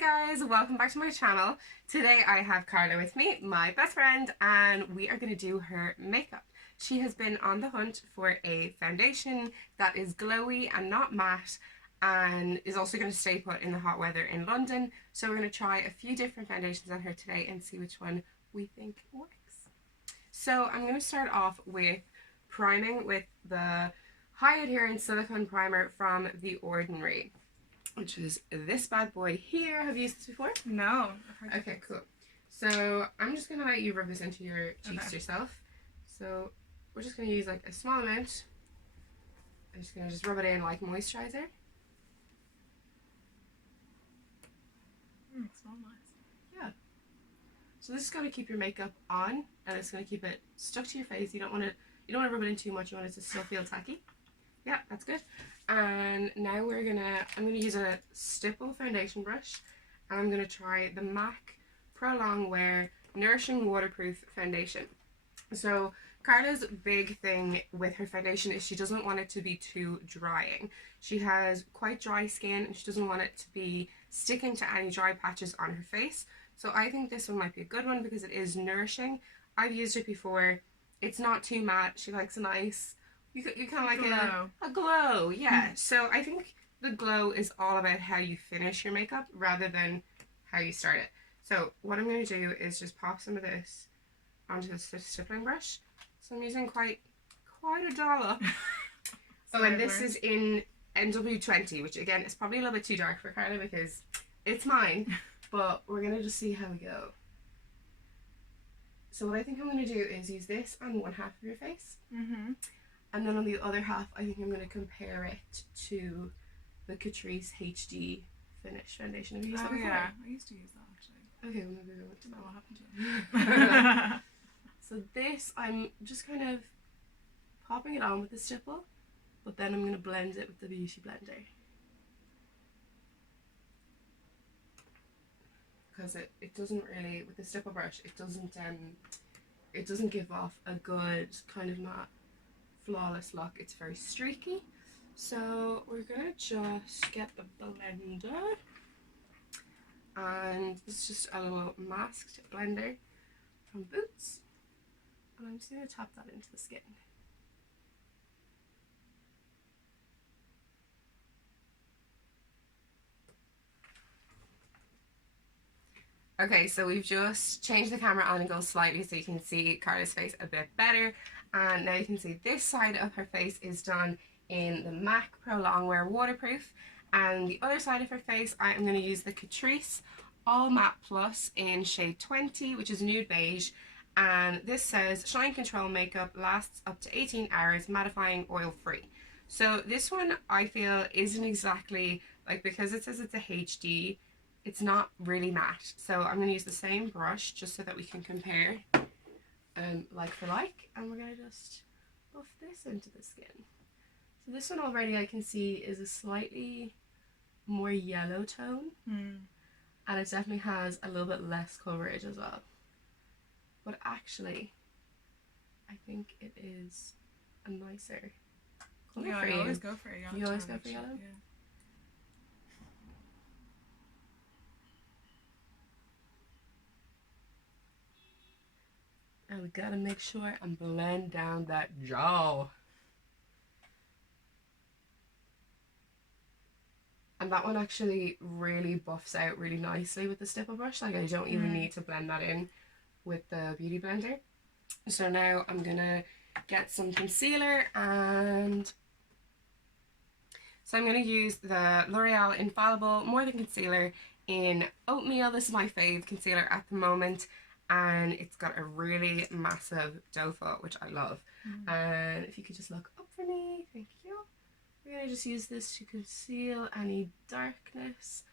guys, welcome back to my channel. Today I have Carla with me, my best friend, and we are going to do her makeup. She has been on the hunt for a foundation that is glowy and not matte and is also going to stay put in the hot weather in London. So we're going to try a few different foundations on her today and see which one we think works. So I'm going to start off with priming with the High Adherence Silicone Primer from The Ordinary, which is this bad boy here. Have you used this before? No. Okay, cool. So I'm just going to let you rub this into your cheeks yourself. So we're just going to use like a small amount. I'm just going to rub it in like moisturizer. It smells nice. Yeah. So this is going to keep your makeup on, and it's going to keep it stuck to your face. You don't want to rub it in too much. You want it to still feel tacky. Yeah, that's good. And now I'm gonna use a stipple foundation brush, and I'm gonna try the MAC Pro-longwear Nourishing Waterproof Foundation. So Carla's big thing with her foundation is she doesn't want it to be too drying. She has quite dry skin and she doesn't want it to be sticking to any dry patches on her face. So I think this one might be a good one because it is nourishing. I've used it before. It's not too matte. She likes a nice, you kind of like a glow, yeah. So I think the glow is all about how you finish your makeup rather than how you start it. So what I'm going to do is just pop some of this onto the stippling brush. So I'm using quite a dollop. Oh, and this is in NW20, which again is probably a little bit too dark for Carla because it's mine, but we're going to just see how we go. So what I think I'm going to do is use this on one half of your face. And then on the other half, I think I'm going to compare it to the Catrice HD Finish Foundation. Have you used that before? Yeah, I used to use that actually. Okay, well maybe we went to What happened to it? So this, I'm just kind of popping it on with the stipple, but then I'm going to blend it with the Beauty Blender. Because it doesn't really, with the stipple brush, it doesn't give off a good kind of matte flawless look. It's very streaky. So we're gonna just get the blender, and this is just a little masked blender from Boots, and I'm just gonna tap that into the skin. Okay, so we've just changed the camera angle slightly so you can see Carla's face a bit better. And now you can see this side of her face is done in the MAC Pro-longwear Waterproof. And the other side of her face, I am going to use the Catrice All Matte Plus in shade 20, which is nude beige. And this says, Shine Control Makeup lasts up to 18 hours, mattifying, oil-free. So this one, I feel, isn't exactly, like, because it says it's a HD, it's not really matte. So I'm going to use the same brush just so that we can compare like for like, and we're going to just buff this into the skin. So this one already I can see is a slightly more yellow tone, and it definitely has a little bit less coverage as well. But actually, I think it is a nicer colour for you. I always go for yellow. You always go for yellow? Yeah. And we gotta make sure and blend down that jaw. And that one actually really buffs out really nicely with the stipple brush. Like I don't even need to blend that in with the Beauty Blender. So now I'm gonna get some concealer, and so I'm gonna use the L'Oreal Infallible More Than Concealer in Oatmeal. This is my fave concealer at the moment, and it's got a really massive doe foot, which I love. And if you could just look up for me, thank you. We're going to just use this to conceal any darkness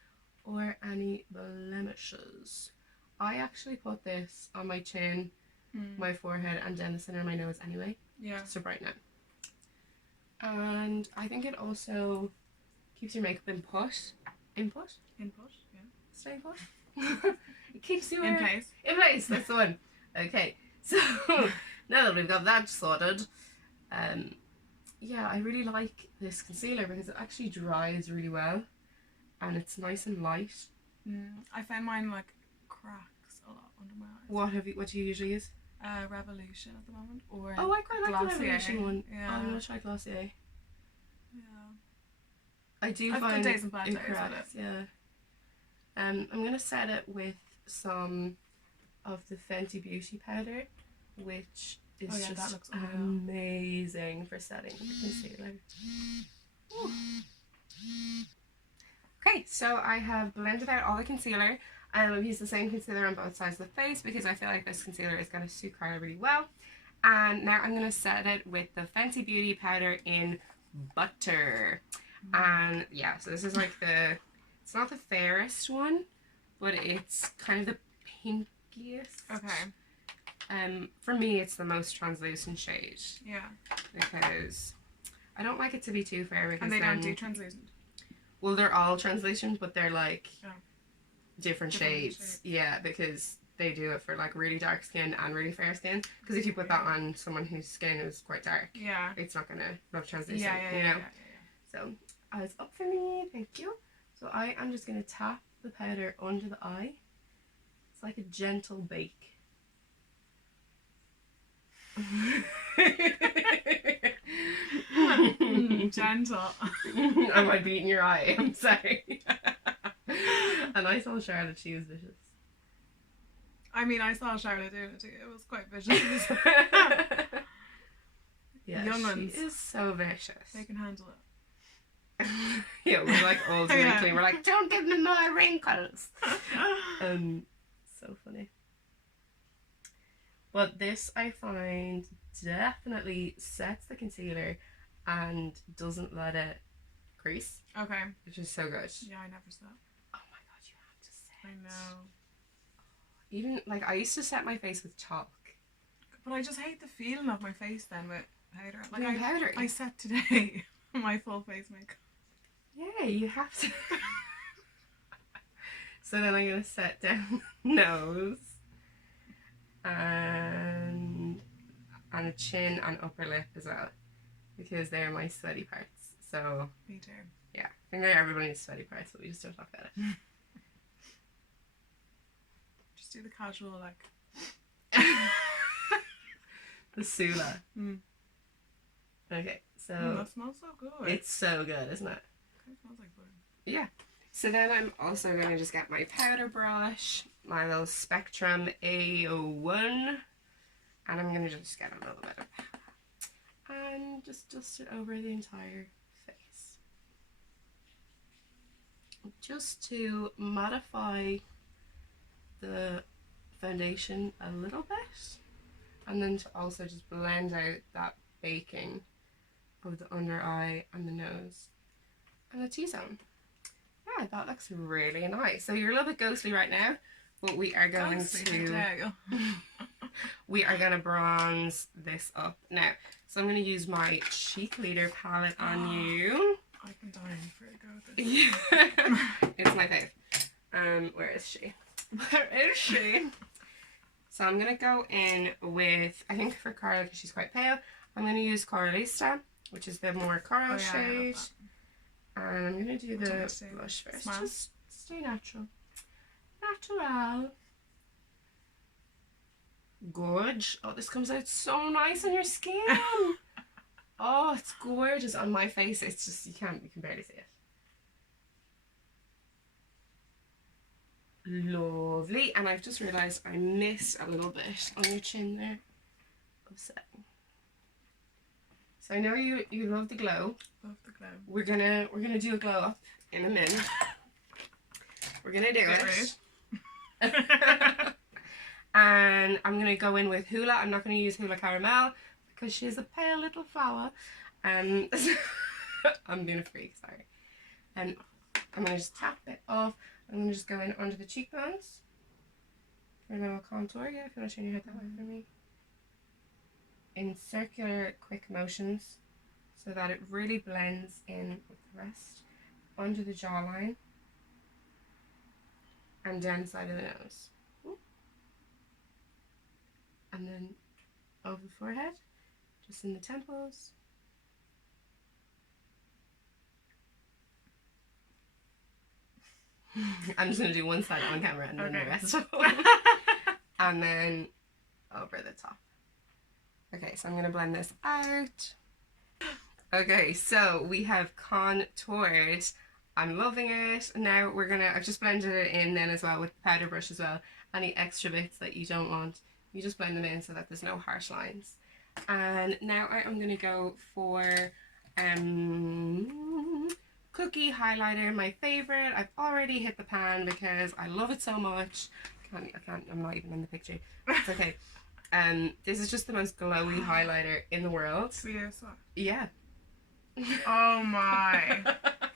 or any blemishes. I actually put this on my chin, my forehead, and down the center of my nose anyway, just to brighten it. And I think it also keeps your makeup in place. Stay put. It keeps you in place. In place, that's the one. Okay, so now that we've got that sorted, yeah, I really like this concealer because it actually dries really well, and it's nice and light. I find mine like cracks a lot under my eyes. What do you usually use? Revolution at the moment, or Oh, I quite like the Glossier. Revolution one. Yeah. Oh, I'm gonna try Glossier. Yeah. I do I've find good days and bad it days with cracks, yeah. I'm gonna set it with some of the Fenty Beauty powder, which is Oh, yeah, that just looks unreal. amazing for setting the concealer. Ooh. Okay, so I have blended out all the concealer. I've used the same concealer on both sides of the face because I feel like this concealer is going to suit Carla really well. And now I'm going to set it with the Fenty Beauty powder in Butter. And yeah, so this is like it's not the fairest one, but it's kind of the pinkiest. Okay. For me, it's the most translucent shade. Yeah. Because I don't like it to be too fair. Because And they don't do translucent. Well, they're all translucent, but they're like different Different shades. Yeah, because they do it for like really dark skin and really fair skin. Because if you put that on someone whose skin is quite dark, it's not gonna look translucent. You know. So it's up for me. Thank you. So I am just gonna tap the powder under the eye. It's like a gentle bake. Gentle. Am I beating your eye? I'm sorry. And I saw Charlotte, she was vicious. I mean, I saw Charlotte do it too. It was quite vicious. Yeah, Young she ones. is so vicious. They can handle it. Yeah, we're like old and wrinkly. We're like, don't give me more wrinkles. So funny. But this, I find, definitely sets the concealer and doesn't let it crease. Okay. Which is so good. Yeah, I never saw. Oh my god, you have to set. I know. Even, like, I used to set my face with chalk. But I just hate the feeling of my face then with powder. Like Doing powder? I set today my full face makeup. Yeah, you have to. So then I'm going to set down nose and a chin and upper lip as well, because they're my sweaty parts. So Me too. yeah, I think that everybody needs sweaty parts, but we just don't talk about it. Just do the casual like The Sula. Mm. Okay, so that smells so good. it's so good, isn't it? It smells like butter. Yeah. So then I'm also going to just get my powder brush, my little Spectrum A01, and I'm going to just get a little bit of powder and just dust it over the entire face. Just to modify the foundation a little bit, and then to also just blend out that baking of the under eye and the nose and the T-zone. Yeah, that looks really nice. So you're a little bit ghostly right now, but we are going we are going to bronze this up now. So I'm going to use my Cheekleader palette on you. I've been dying for a go at this. It's my fave. Where is she? Where is she? So I'm going to go in with, I think for Carla, because she's quite pale, I'm going to use Coralista, which is the more coral shade. And I'm going to do the blush first. Smile. Just stay natural. Natural. Gorge. Oh, this comes out so nice on your skin. Oh, it's gorgeous on my face. It's just, you can barely see it. Lovely. And I've just realised I missed a little bit on your chin there of setting. So I know you love the glow. Love the glow. We're gonna do a glow up in a minute. We're gonna do it. And I'm gonna go in with Hoola. I'm not gonna use Hoola Caramel because she's a pale little flower. I'm being a freak, sorry. And I'm gonna just tap it off. I'm gonna just go in under the cheekbones for a little contour. Yeah, if you wanna turn your head that way for me. In circular quick motions so that it really blends in with the rest, under the jawline and down the side of the nose. And then over the forehead, just in the temples. I'm just going to do one side on camera and then the Okay. rest of and then over the top. Okay, so I'm going to blend this out. Okay, so we have contoured. I'm loving it. Now I've just blended it in then as well with the powder brush as well. Any extra bits that you don't want, you just blend them in so that there's no harsh lines. And now I'm going to go for Cookie highlighter, my favorite. I've already hit the pan because I love it so much. I'm not even in the picture. It's okay. This is just the most glowy highlighter in the world. Yeah. Oh my.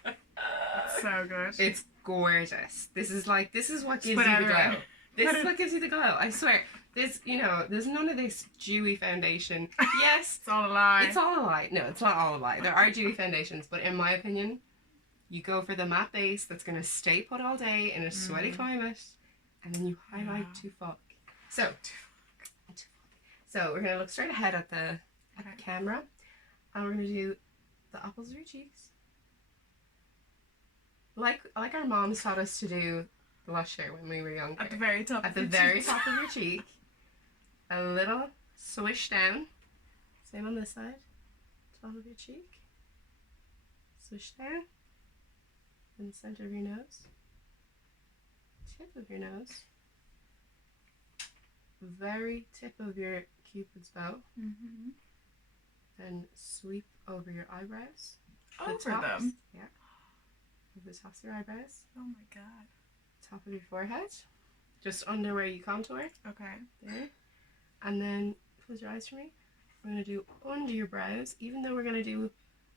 It's so good. It's gorgeous. This is what gives you the Whatever. glow. This is what gives you the glow. I swear. There's none of this dewy foundation. Yes. It's all a lie. It's all a lie. No, it's not all a lie. There are dewy foundations, but in my opinion, you go for the matte base that's going to stay put all day in a sweaty climate, and then you highlight to fuck. So we're going to look straight ahead at the camera, and we're going to do the apples of your cheeks. Like our moms taught us to do blusher when we were younger. At the very top. At the very top of your cheek. A little swish down. Same on this side. Top of your cheek. Swish down. In the center of your nose. Tip of your nose. Very tip of your cupid's bow. Then sweep over your eyebrows. Over them? Yeah. Over the tops of your eyebrows. Oh my god. Top of your forehead. Just under where you contour. Okay. There. And then close your eyes for me. We're going to do under your brows. Even though we're going to do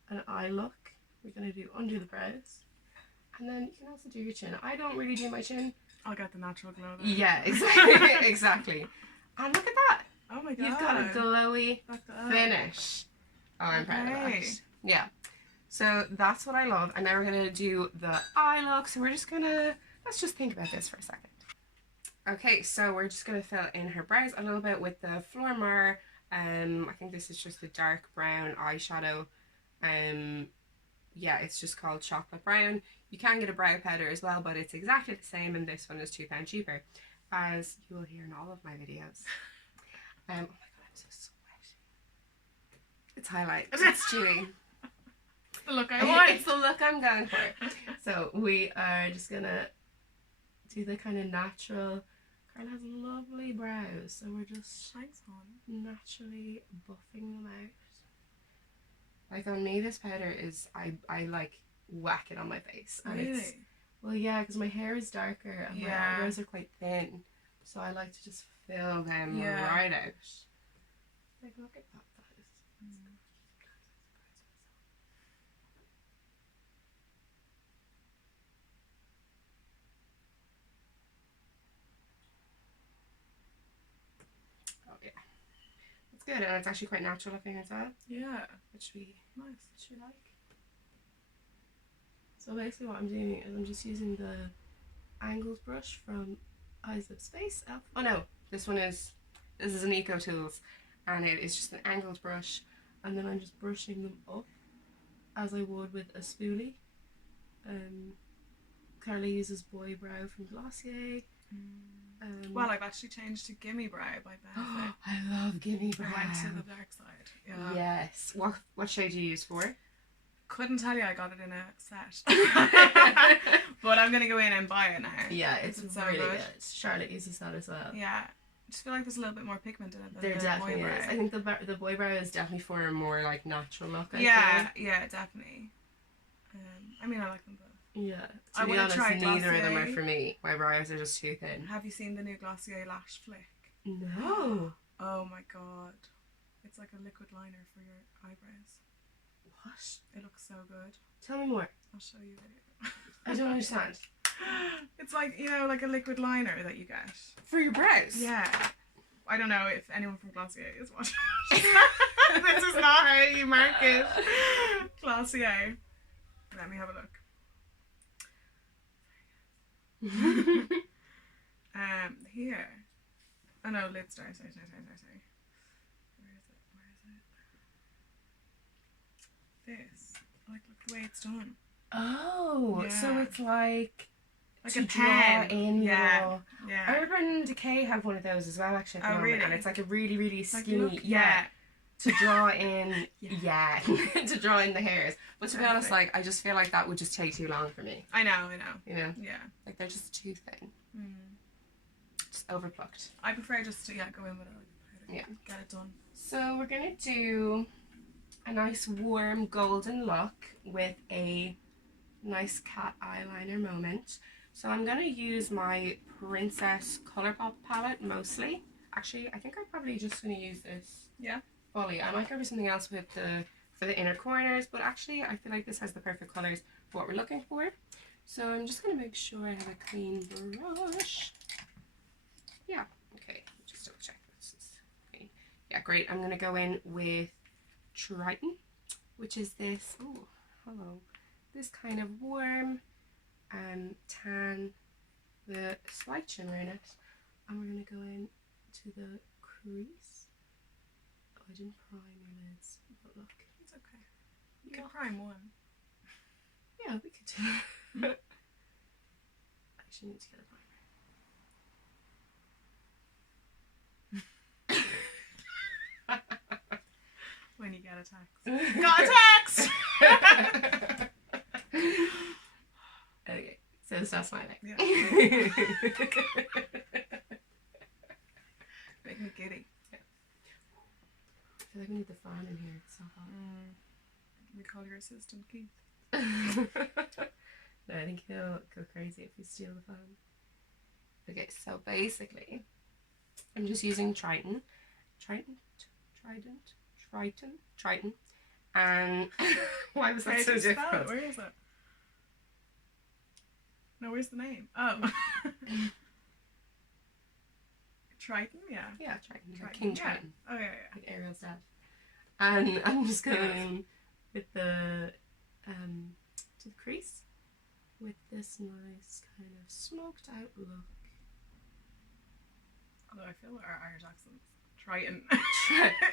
an eye look, we're going to do under the brows. And then you can also do your chin. I don't really do my chin. I'll get the natural glow there. Yeah, exactly. Exactly. And look at that. Oh my god. You've got a glowy finish. Oh, I'm proud of that. Yeah. So that's what I love. And now we're going to do the eye look. So let's just think about this for a second. Okay, so we're just going to fill in her brows a little bit with the Flormar. I think this is just a dark brown eyeshadow. Yeah, it's just called Chocolate Brown. You can get a brow powder as well, but it's exactly the same, and this one is £2 cheaper, as you will hear in all of my videos. Oh my god, I'm so sweaty. It's highlight. It's dewy. The look I want. It's the look I'm going for. So we are just gonna do the kind of natural. Carla has lovely brows, so we're just naturally buffing them out. Like on me, this powder is I like whack it on my face. And Really? Well, yeah, because my hair is darker and my eyebrows are quite thin, so I like to just fill them right out. Like, look at that. Good, and it's actually quite natural looking as well. Yeah. Which we like. So basically what I'm doing is I'm just using the angled brush from Eyes of Space. Oh no, this is an Eco Tools, and it is just an angled brush, and then I'm just brushing them up as I would with a spoolie. Carla uses Boy Brow from Glossier. Well, I've actually changed to Gimme Brow by Benefit. I love Gimme Brow. I went to the dark side. Yeah. Yes. What shade do you use for? Couldn't tell you, I got it in a set. But I'm going to go in and buy it now. Yeah, it's so really good. good. Charlotte uses that as well. Yeah. I just feel like there's a little bit more pigment in it than There the definitely Boy Brow. is. I think the Boy Brow is definitely for a more like natural look. Yeah, definitely. I mean, I like them both. Yeah. I To be wanna honest, try neither of them are Glossier. for me. My brows are just too thin. Have you seen the new Glossier Lash Flick? No. Oh my god. It's like a liquid liner for your eyebrows. What? It looks so good. Tell me more. I'll show you video. I don't understand. It's like, like a liquid liner that you get. For your brows? Yeah. I don't know if anyone from Glossier is watching. This is not how you market Glossier. Let me have a look. Here. Oh no, lid star. Sorry. Where is it? This. I like the way it's done. Oh, so Yeah. it's like Like to a draw pen. in Yeah. little. Urban Decay have one of those as well, actually. At the moment, really? and it's like a really, really Like, skinny. look, yeah. To draw in, Yeah. to draw in the hairs. But to be honest, Perfect. like I just feel like that would just take too long for me. I know. You know, Yeah. like they're just too thin, just overplucked. I prefer just to go in with it. Like, Yeah. Get it done. So we're gonna do a nice warm golden look with a nice cat eyeliner moment. So I'm gonna use my Princess Colourpop palette mostly. Actually, I think I'm probably just gonna use this. Yeah. Fully. I might go for something else with for the inner corners, but actually I feel like this has the perfect colours for what we're looking for. So I'm just gonna make sure I have a clean brush. Yeah. Okay. Just double check this is clean. Yeah, great. I'm gonna go in with Triton, which is this. Oh, hello. This kind of warm tan with a slight shimmer in it, and we're gonna go in to the crease. Oh, I didn't prime your lids, but look. It's okay. You can prime one. Yeah, we could do that. I actually need to get a primer. When you get a text. Got a text! Okay, so stop smiling. Yeah. Make me giddy. Yeah. I feel like we need the fan in here. It's so hot. We call your assistant Keith. No, I think he'll go crazy if we steal the fan. Okay, so basically, I'm just using Triton, and why was that so difficult? Where is it? No, where's the name? Oh. Triton, yeah. Yeah, Triton. Triton. King Yeah. Triton. Oh, yeah. Like Ariel's dad. And I'm just going with the to the crease with this nice kind of smoked out look. Although I feel our Irish accents. Triton.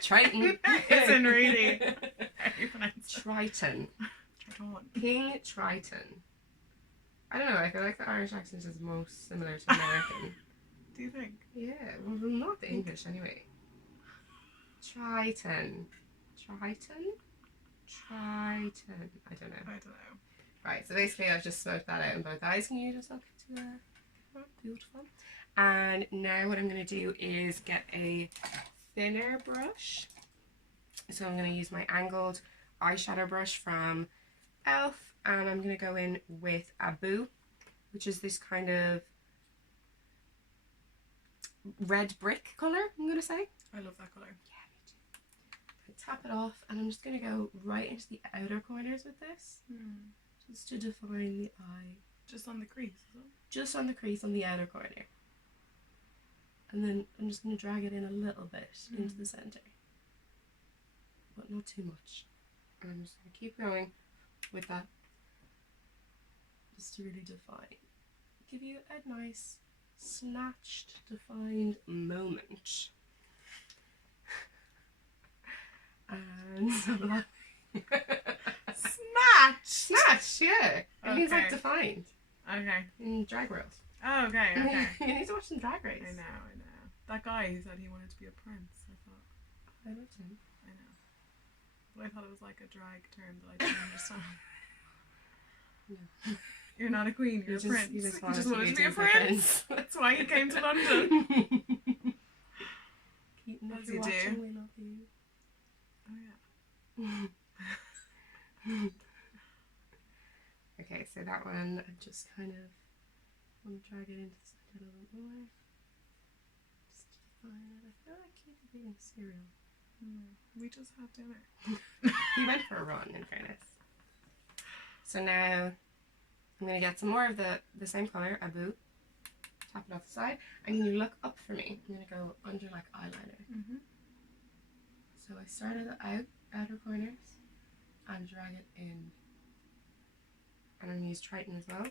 Triton. Isn't really how you pronounce it. Triton. Triton. King Triton. I don't know, I feel like the Irish accent is most similar to American. Do you think? Yeah, well, not the English anyway. Triton. Triton? Triton. I don't know. Right, so basically I've just smoked that out in both eyes. Can you just look to beautiful? And now what I'm going to do is get a thinner brush. So I'm going to use my angled eyeshadow brush from e.l.f. and I'm going to go in with Eyebrow, which is this kind of red brick colour, I'm going to say. I love that colour. Yeah, me too. I tap it off and I'm just going to go right into the outer corners with this, just to define the eye. Just on the crease, is it? Just on the crease on the outer corner. And then I'm just going to drag it in a little bit into the centre, but not too much. And I'm just going to keep going with that, just to really define. Give you a nice, snatched, defined moment. And I'm laughing. Snatched, yeah. It means like defined. Okay. In Drag World. Oh, okay. You need to watch some Drag Race. I know. That guy who said he wanted to be a prince, I thought. I loved him. I know. But I thought it was like a drag term that I didn't understand. No. You're not a queen, you're a prince. You just wanted wanted to be a prince. That's why you came to London. Keaton, As if you're you do. watching, we love you. Oh, yeah. Okay, so that one, I just kind of want to drag it into the side a little bit more. Just to define it. I feel like Keith is eating cereal. We just had dinner. He went for a run, in fairness. So now I'm going to get some more of the same colour, Eyebrow. Tap it off the side. And can you look up for me? I'm going to go under like eyeliner. So I start at the outer corners and drag it in. And I'm going to use Triton as well.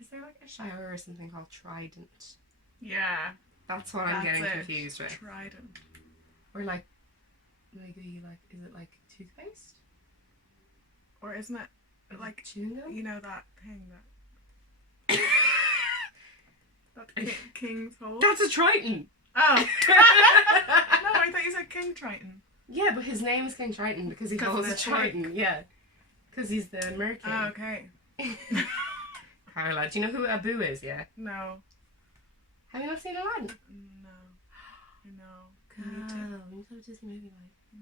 Is there like a shower or something called Trident? Yeah. That's what I'm getting confused with. Trident. Or like, maybe like, is it like toothpaste? Or isn't it like, chewing gum? you know that thing that that King's hole? That's a Triton. Oh. No, I thought you said King Triton. Yeah, but his name is King Triton because he calls it Triton. Yeah, because he's the merkin. Oh, okay. Carla, do you know who Abu is? Yeah. No. Have you not seen Aladdin? No. Girl, You need to. we need to have a Disney movie night. No.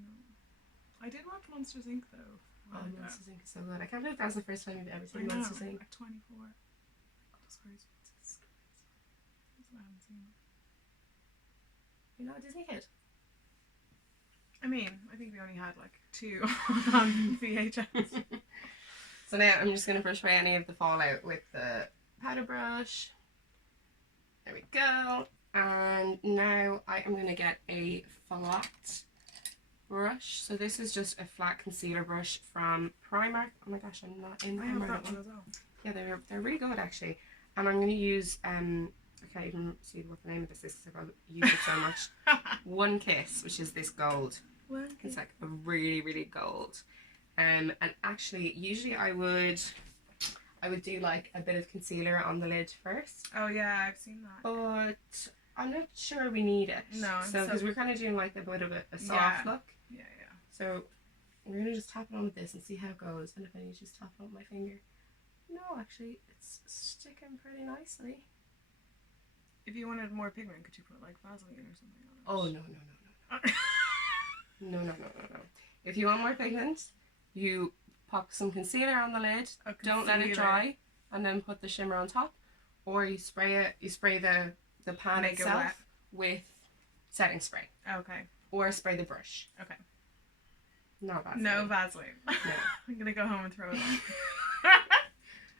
I did watch Monsters Inc. though. Oh, Monsters Inc. is so good. I can't believe that was the first time you've ever I seen know. Monsters Inc. At 24. That's crazy. That's why I haven't seen it. You're not a Disney kid. I mean, I think we only had like 2 on VHS. So now I'm just going to brush away any of the fallout with the powder brush. There we go. And now I am going to get a flat brush. So this is just a flat concealer brush from Primark. Oh my gosh, I'm not in I have Primark. that one as well. Yeah, they're really good actually. And I'm going to use, I can't even see what the name of this is because I've used it so much. One Kiss, which is this gold. It's like a really, really gold. And actually, usually I would do like a bit of concealer on the lid first. Oh yeah, I've seen that. But I'm not sure we need it. No. So because we're kind of doing like a bit of a soft look. Yeah. So we're gonna just tap it on with this and see how it goes. And if I need to just tap it on with my finger. No, actually, it's sticking pretty nicely. If you wanted more pigment, could you put like Vaseline or something on it? Oh no. No. If you want more pigment, you pop some concealer on the lid. Don't let it dry, and then put the shimmer on top. Or you spray it. You spray the pan Make it itself wet. with setting spray. Okay. Or spray the brush. Okay. Not Vaseline. No Vaseline. No. I'm gonna go home and throw it on.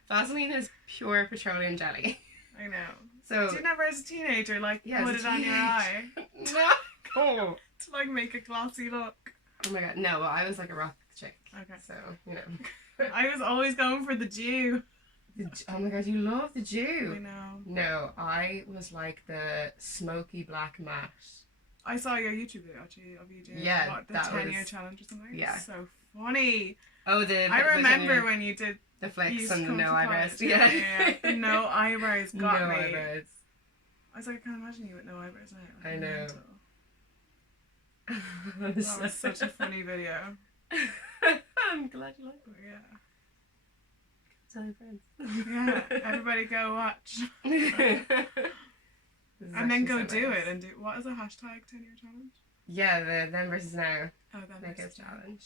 Vaseline is pure petroleum jelly. I know. So Did you never, as a teenager, like Yeah, put as it a on your eye no. Oh. to like make a glossy look? Oh my god. No, well, I was like a rock chick. Okay. So you know. I was always going for the dew. Oh my god, you love the I dew. know. No, I was like the smoky black matte. I saw your YouTube video actually of you doing Yeah, what, the that 10-year was- challenge or something. yeah. So funny. Oh, I remember when you did the you flicks used to and the come no to eyebrows. college. Yeah. No eyebrows got no me. eyebrows. I was like, I can't imagine you with no eyebrows now. I know. That was such a funny video. I'm glad you like it. Yeah. Tell your friends. Yeah. Everybody go watch. And then go do it and do what is a hashtag 10-year challenge? Yeah, the then versus now Oh, then makeup challenge.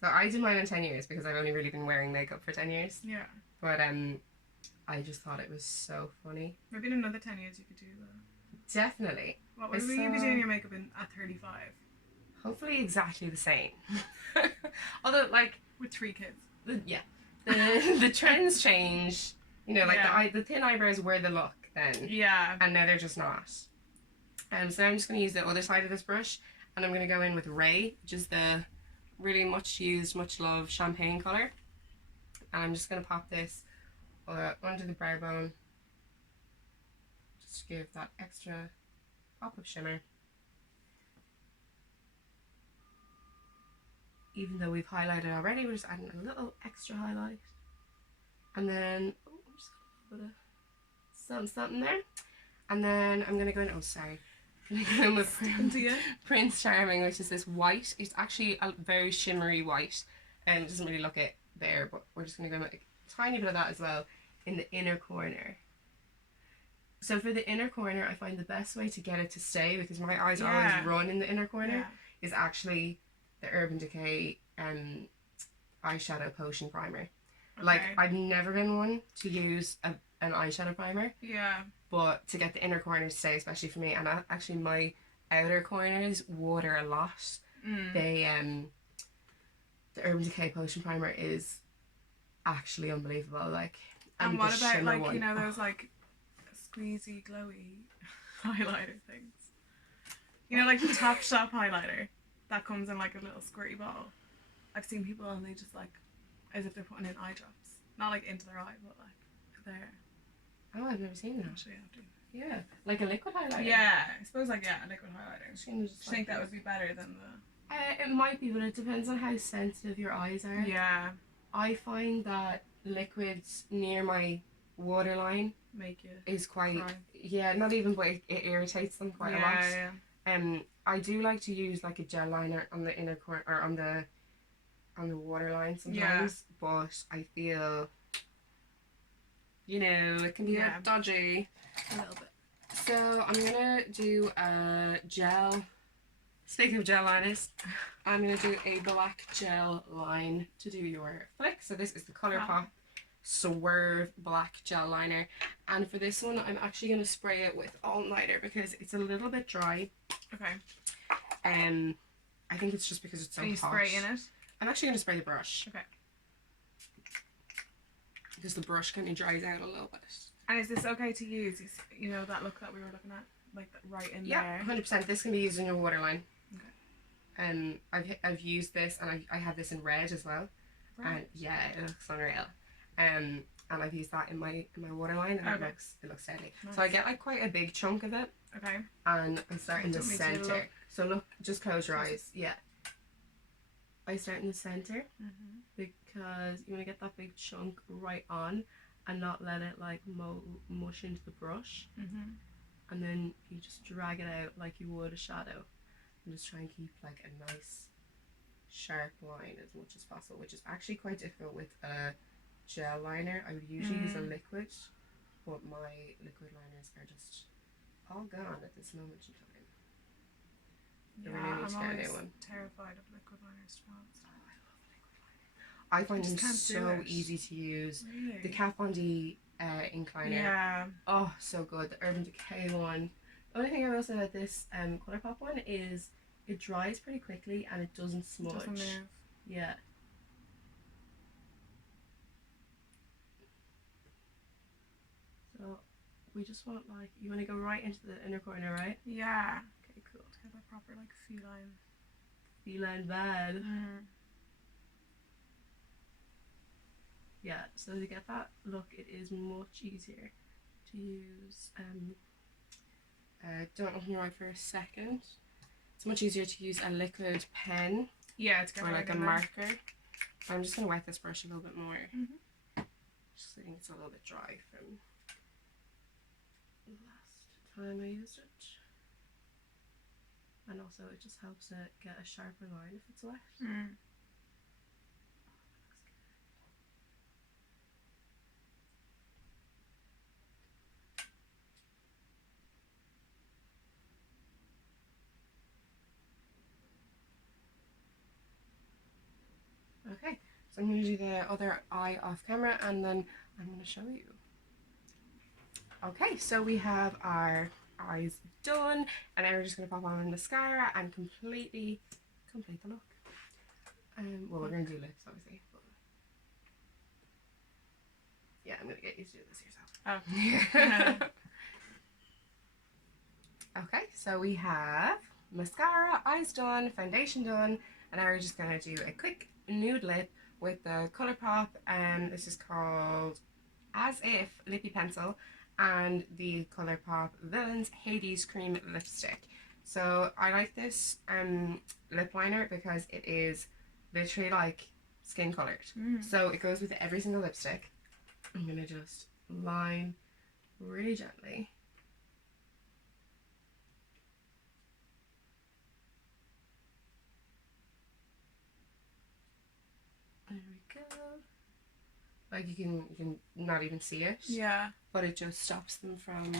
So I did mine in 10 years because I've only really been wearing makeup for 10 years. Yeah. But I just thought it was so funny. Maybe in another 10 years you could do that. Definitely. What will you be doing your makeup in at 35? Hopefully exactly the same. Although, like, With 3 kids. the trends change. You know, like Yeah. the thin eyebrows were the look then. Yeah. And now they're just not. So I'm just going to use the other side of this brush, and I'm going to go in with Ray, which is the really much used, much loved champagne colour. And I'm just going to pop this under the brow bone, just to give that extra pop of shimmer. Even though we've highlighted already, we're just adding a little extra highlight. And then, oh, I'm just going to put a something there. And then I'm going to go in, oh sorry, I'm going to go in with Prince Charming, which is this white. It's actually a very shimmery white. And it doesn't really look it there, but we're just going to go in with a tiny bit of that as well in the inner corner. So for the inner corner, I find the best way to get it to stay, because my eyes always run in the inner corner, is actually the Urban Decay eyeshadow potion primer. Okay. Like, I've never been one to use an eyeshadow primer, Yeah. but to get the inner corners to stay, especially for me, and actually my outer corners water a lot. They the Urban Decay potion primer is actually unbelievable. Like, And what the about shimmer like one, you know those like squeezy glowy highlighter things? You know, like the Top Shop highlighter that comes in like a little squirty bottle. I've seen people and they just like as if they're putting in eye drops, not like into their eye, but like there. Oh, I've never seen that. Actually, I have to. Yeah, like a liquid highlighter. Yeah, I suppose like a liquid highlighter. Just I think that would be better than the. It might be, but it depends on how sensitive your eyes are. Yeah. I find that liquids near my waterline Make you is quite cry. yeah, not even, but it irritates them quite a lot. Yeah. I do like to use like a gel liner on the inner corner or on the waterline sometimes, but I feel, it can be a bit dodgy. A little bit. So I'm gonna do a gel. Speaking of gel liners, I'm gonna do a black gel line to do your flick. So this is the Colourpop Swerve Black Gel Liner, and for this one I'm actually gonna spray it with all nighter because it's a little bit dry. Okay. I think it's just because it's so Are you hot. spraying it? I'm actually gonna spray the brush. Okay. Because the brush kind of dries out a little bit. And is this okay to use? That look that we were looking at, like right in there. Yeah, 100%. This can be used in your waterline. Okay. I've used this, and I have this in red as well. Right. And yeah, it looks unreal. And I've used that in my waterline, and Okay. it looks steady. Nice. So I get like quite a big chunk of it, Okay. and I start in the Do you want me to center. look? So look, just close your eyes. Yeah. I start in the center because you want to get that big chunk right on, and not let it like mush into the brush. And then you just drag it out like you would a shadow, and just try and keep like a nice sharp line as much as possible, which is actually quite difficult with a gel liner. I would usually use a liquid, but my liquid liners are just all gone at this moment in time. Yeah, really need to I'm get a always new one. terrified of liquid liners to be honest. I find them just can't do so it. easy to use. Really? The Kat Von D ink liner. Yeah. Oh, so good. The Urban Decay one. The only thing I will say about this Colourpop one is it dries pretty quickly and it doesn't smudge. Doesn't move. Yeah. So we just want like, you want to go right into the inner corner, right? Yeah. Okay, cool. To get that proper like feline. Feline vibe. Yeah, so to get that look, it is much easier to use. Don't open your eye for a second. It's much easier to use a liquid pen Yeah, it's or like a marker. I'm just gonna wet this brush a little bit more. Just I think it's a little bit dry from the last time I used it. And also it just helps it get a sharper line if it's wet. Okay, so I'm going to do the other eye off camera and then I'm going to show you. Okay, so we have our eyes done, and now we're just going to pop on mascara and complete the look. Well, we're going to do lips obviously, but yeah, I'm going to get you to do this yourself. Oh. Okay, so we have mascara, eyes done, foundation done, and now we're just going to do a quick nude lip with the Colourpop, and this is called As If Lippy Pencil, and the Colourpop Villains Hades Cream Lipstick. So I like this lip liner because it is literally like skin coloured. So it goes with every single lipstick. I'm going to just line really gently. There we go. Like you can not even see it. Yeah. But it just stops them from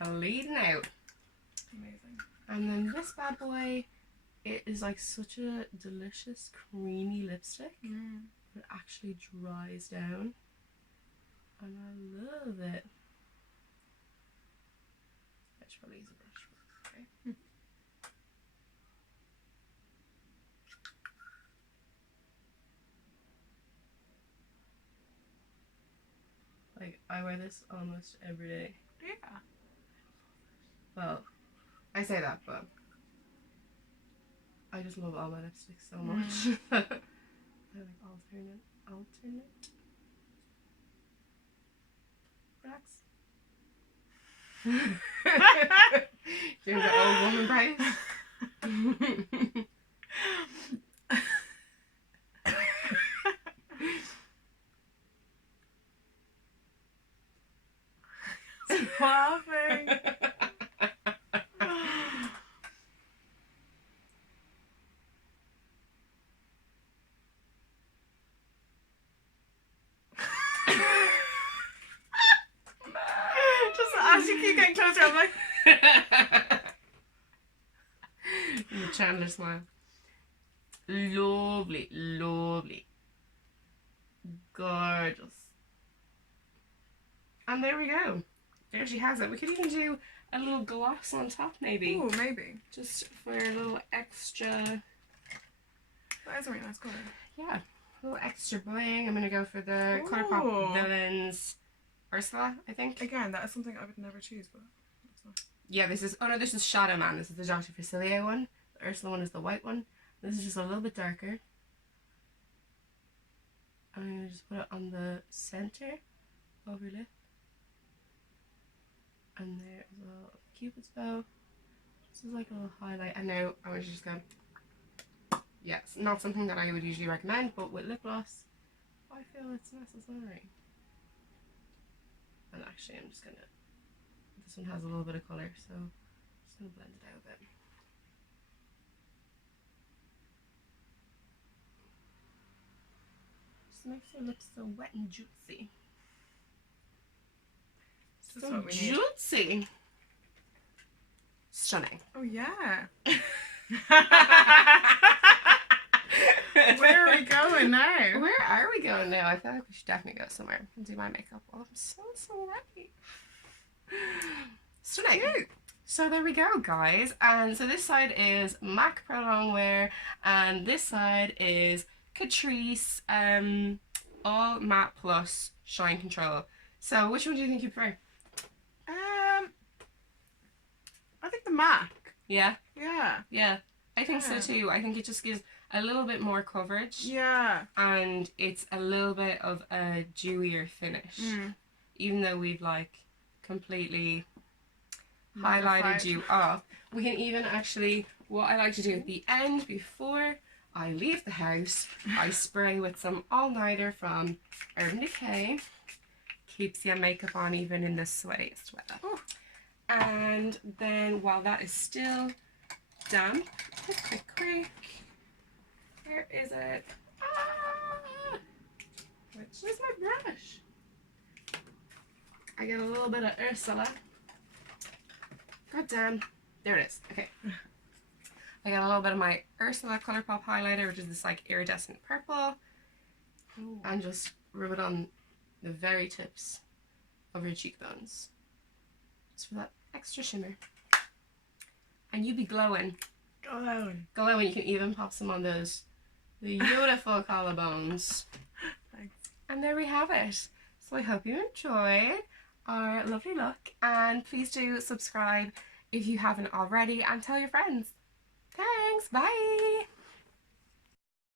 bleeding out. Amazing. And then this bad boy, it is like such a delicious creamy lipstick. But it actually dries down. And I love it. I should probably use a brush. Okay. Like, I wear this almost every day. Yeah. Well, I say that, but I just love all my lipsticks so much. I like alternate. Relax. Doing the old woman price. laughing. Just as you keep getting closer, I'm like, the Chandler smile. Lovely, lovely. Gorgeous. And there we go. There she has it. We could even do a little gloss on top, maybe. ooh, maybe. Just for a little extra. That is a really nice colour. Yeah, a little extra bling. I'm going to go for the Ooh. Colourpop Villains Ursula, I think. Again, that is something I would never choose, but that's nice. Yeah, this is, oh no, this is Shadow Man. This is the Dr. Facilier one. The Ursula one is the white one. This is just a little bit darker. I'm going to just put it on the center of your lip. And there as well, Cupid's bow. This is like a little highlight. And now I want to just go, yeah, it's not something that I would usually recommend, but with lip gloss, I feel it's necessary. And actually I'm just going to, this one has a little bit of colour, so I'm just going to blend it out a bit. Just makes your lips so wet and juicy. This is So what we need. juicy. Stunning. Oh yeah. Where are we going now? Where are we going now? I feel like we should definitely go somewhere and do my makeup. Oh, I'm so sweaty. Stunning. Cute. So there we go, guys. And so this side is MAC Pro-longwear, and this side is Catrice All Matte Plus Shine Control. So which one do you think you prefer? I think the MAC. Yeah, Yeah. yeah. I think so Yeah. too. I think it just gives a little bit more coverage. Yeah. And it's a little bit of a dewier finish. Even though we've like completely highlighted you up. We can even actually, what I like to do at the end before I leave the house, I spray with some all-nighter from Urban Decay. Keeps your makeup on even in the sweatiest weather. Oh. And then while that is still damp, quick. Where is it? Ah! Where's my brush? I get a little bit of Ursula. God damn. There it is. Okay. I got a little bit of my Ursula Colourpop highlighter, which is this like iridescent purple. Ooh. And just rub it on the very tips of your cheekbones. Just for that extra shimmer. And you be glowing. Glowing. You can even pop some on those beautiful collarbones. Thanks. And there we have it. So I hope you enjoyed our lovely look, and please do subscribe if you haven't already, and tell your friends. Thanks, bye!